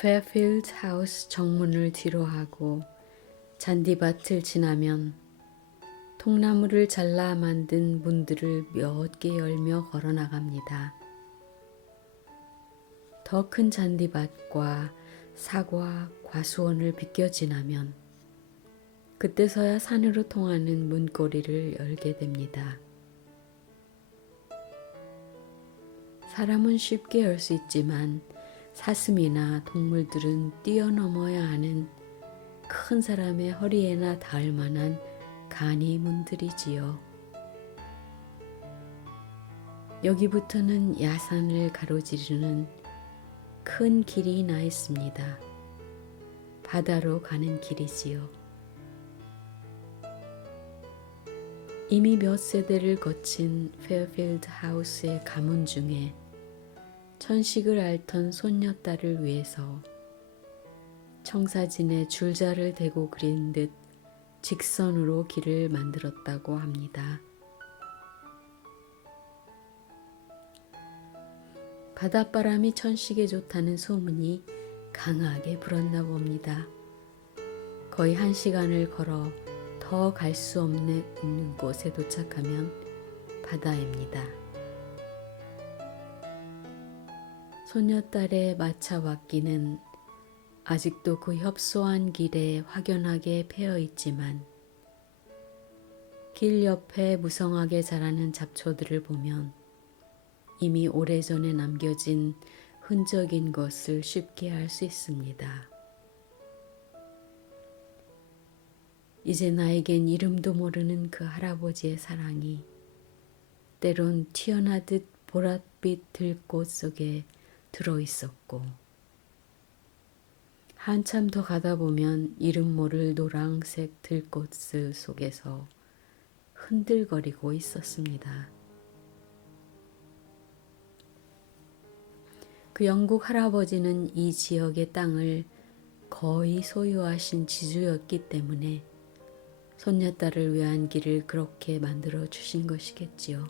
페어필드 하우스 정문을 뒤로하고 잔디밭을 지나면 통나무를 잘라 만든 문들을 몇 개 열며 걸어 나갑니다. 더 큰 잔디밭과 사과, 과수원을 비껴 지나면 그때서야 산으로 통하는 문고리를 열게 됩니다. 사람은 쉽게 열 수 있지만 사슴이나 동물들은 뛰어넘어야 하는 큰 사람의 허리에나 닿을 만한 간이 문들이지요. 여기부터는 야산을 가로지르는 큰 길이 나 있습니다. 바다로 가는 길이지요. 이미 몇 세대를 거친 페어필드 하우스의 가문 중에 천식을 앓던 손녀딸을 위해서 청사진에 줄자를 대고 그린 듯 직선으로 길을 만들었다고 합니다. 바닷바람이 천식에 좋다는 소문이 강하게 불었나 봅니다. 거의 1시간을 걸어 더 갈 수 없는 곳에 도착하면 바다입니다. 손녀딸의 마차 바퀴는 아직도 그 협소한 길에 확연하게 패여 있지만 길 옆에 무성하게 자라는 잡초들을 보면 이미 오래전에 남겨진 흔적인 것을 쉽게 알 수 있습니다. 이제 나에겐 이름도 모르는 그 할아버지의 사랑이 때론 튀어나듯 보랏빛 들꽃 속에 들어있었고 한참 더 가다 보면 이름 모를 노란색 들꽃들 속에서 흔들거리고 있었습니다. 그 영국 할아버지는 이 지역의 땅을 거의 소유하신 지주였기 때문에 손녀딸을 위한 길을 그렇게 만들어 주신 것이겠지요.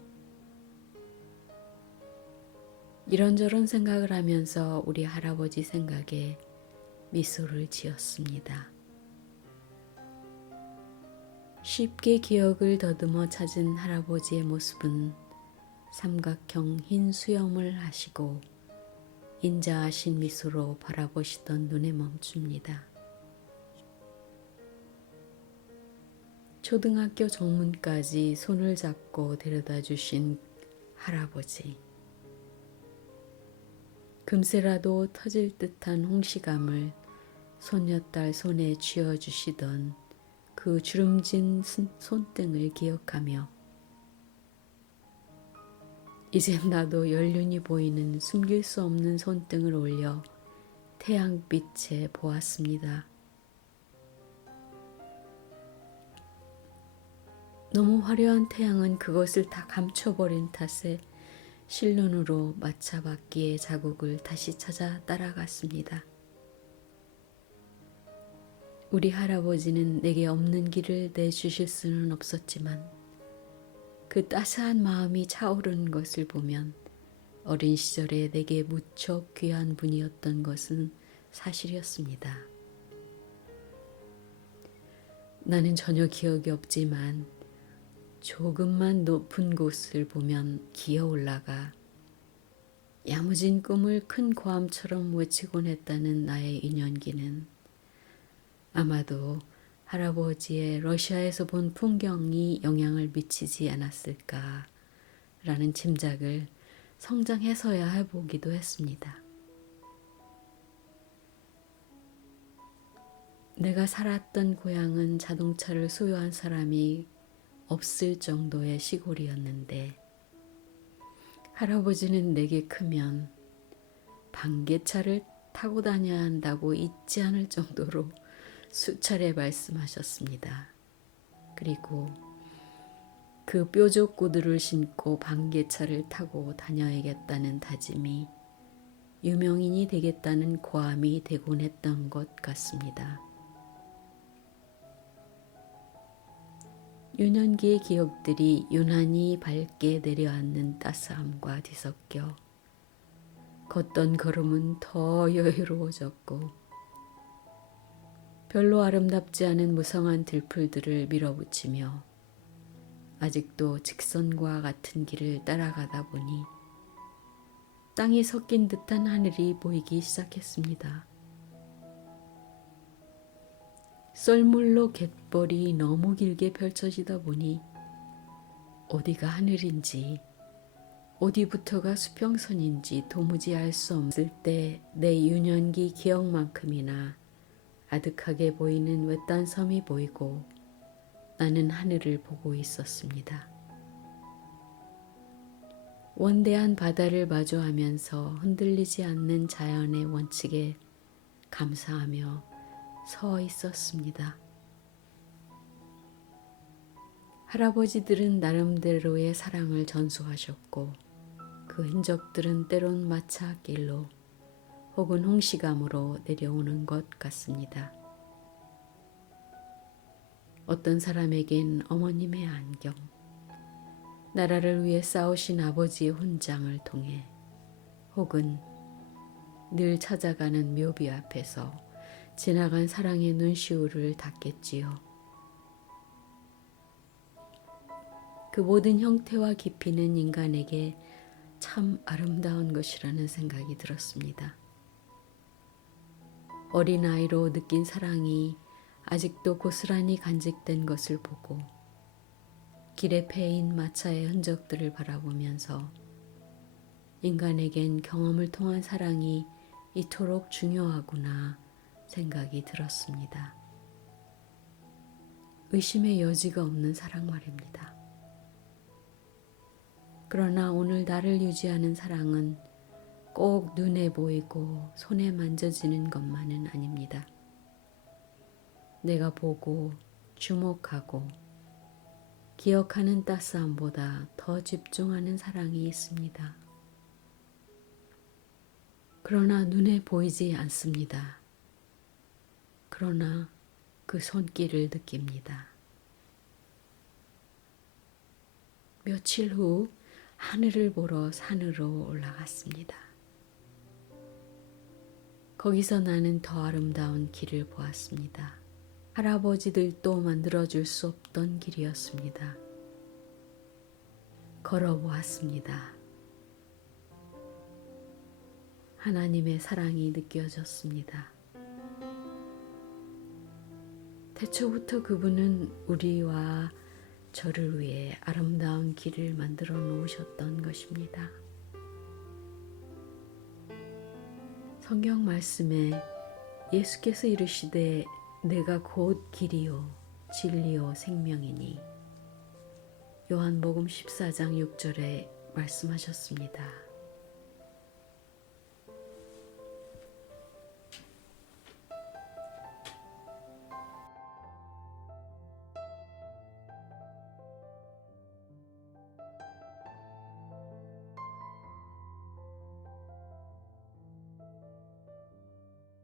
이런저런 생각을 하면서 우리 할아버지 생각에 미소를 지었습니다. 쉽게 기억을 더듬어 찾은 할아버지의 모습은 삼각형 흰 수염을 하시고 인자하신 미소로 바라보시던 눈에 멈춥니다. 초등학교 정문까지 손을 잡고 데려다 주신 할아버지. 금세라도 터질 듯한 홍시감을 손녀딸 손에 쥐어주시던 그 주름진 손등을 기억하며 이젠 나도 연륜이 보이는 숨길 수 없는 손등을 올려 태양빛에 보았습니다. 너무 화려한 태양은 그것을 다 감춰버린 탓에 실눈으로 마차 바퀴의 자국을 다시 찾아 따라갔습니다. 우리 할아버지는 내게 없는 길을 내주실 수는 없었지만 그 따스한 마음이 차오르는 것을 보면 어린 시절에 내게 무척 귀한 분이었던 것은 사실이었습니다. 나는 전혀 기억이 없지만 조금만 높은 곳을 보면 기어 올라가 야무진 꿈을 큰 고함처럼 외치곤 했다는 나의 인연기는 아마도 할아버지의 러시아에서 본 풍경이 영향을 미치지 않았을까라는 짐작을 성장해서야 해보기도 했습니다. 내가 살았던 고향은 자동차를 소유한 사람이 없을 정도의 시골이었는데 할아버지는 내게 크면 반개차를 타고 다녀야 한다고 잊지 않을 정도로 수차례 말씀하셨습니다. 그리고 그 뾰족 구두를 신고 반개차를 타고 다녀야겠다는 다짐이 유명인이 되겠다는 고함이 되곤 했던 것 같습니다. 유년기의 기억들이 유난히 밝게 내려앉는 따스함과 뒤섞여 걷던 걸음은 더 여유로워졌고 별로 아름답지 않은 무성한 들풀들을 밀어붙이며 아직도 직선과 같은 길을 따라가다 보니 땅이 섞인 듯한 하늘이 보이기 시작했습니다. 썰물로 갯벌이 너무 길게 펼쳐지다 보니 어디가 하늘인지 어디부터가 수평선인지 도무지 알 수 없을 때 내 유년기 기억만큼이나 아득하게 보이는 외딴 섬이 보이고 나는 하늘을 보고 있었습니다. 원대한 바다를 마주하면서 흔들리지 않는 자연의 원칙에 감사하며 서 있었습니다. 할아버지들은 나름대로의 사랑을 전수하셨고 그 흔적들은 때론 마차길로 혹은 홍시감으로 내려오는 것 같습니다. 어떤 사람에겐 어머님의 안경, 나라를 위해 싸우신 아버지의 훈장을 통해 혹은 늘 찾아가는 묘비 앞에서 지나간 사랑의 눈시울을 닦겠지요. 그 모든 형태와 깊이는 인간에게 참 아름다운 것이라는 생각이 들었습니다. 어린아이로 느낀 사랑이 아직도 고스란히 간직된 것을 보고 길에 패인 마차의 흔적들을 바라보면서 인간에겐 경험을 통한 사랑이 이토록 중요하구나 생각이 들었습니다. 의심의 여지가 없는 사랑 말입니다. 그러나 오늘 나를 유지하는 사랑은 꼭 눈에 보이고 손에 만져지는 것만은 아닙니다. 내가 보고 주목하고 기억하는 따스함보다 더 집중하는 사랑이 있습니다. 그러나 눈에 보이지 않습니다. 그러나 그 손길을 느낍니다. 며칠 후 하늘을 보러 산으로 올라갔습니다. 거기서 나는 더 아름다운 길을 보았습니다. 할아버지들도 만들어줄 수 없던 길이었습니다. 걸어보았습니다. 하나님의 사랑이 느껴졌습니다. 태초부터 그분은 우리와 저를 위해 아름다운 길을 만들어 놓으셨던 것입니다. 성경 말씀에 예수께서 이르시되 내가 곧 길이요 진리요 생명이니 요한복음 14장 6절에 말씀하셨습니다.